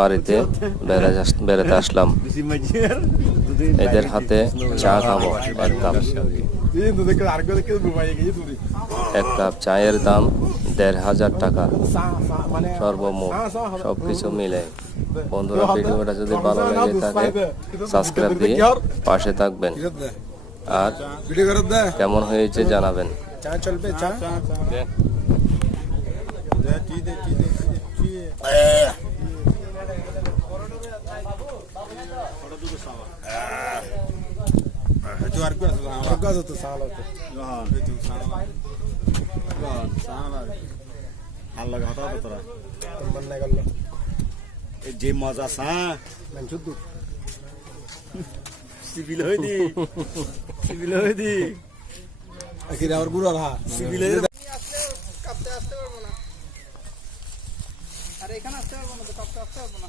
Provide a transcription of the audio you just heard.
বাড়িতে বেড়াতে আসলাম। এদের হাতে চা খাবো এক কাপ। এক কাপ চায়ের দাম ১৫০০ টাকা সর্বমোট, সবকিছু মিলে। বন্ধুরা, ভিডিওটা যদি ভালো লেগে থাকে সাবস্ক্রাইব দিয়ে পাশে থাকবেন, আর কেমন হয়েছে জানাবেন। চা চলবে, চা যে মজা চা সিভিল হয়ে দি সিভিল হয়ে দি আর গুড়া সিভিল কাঁপতে আসতে পারবো না, আর এখানে আসতে পারবো না, তো কাঁপতে আসতে পারবো না।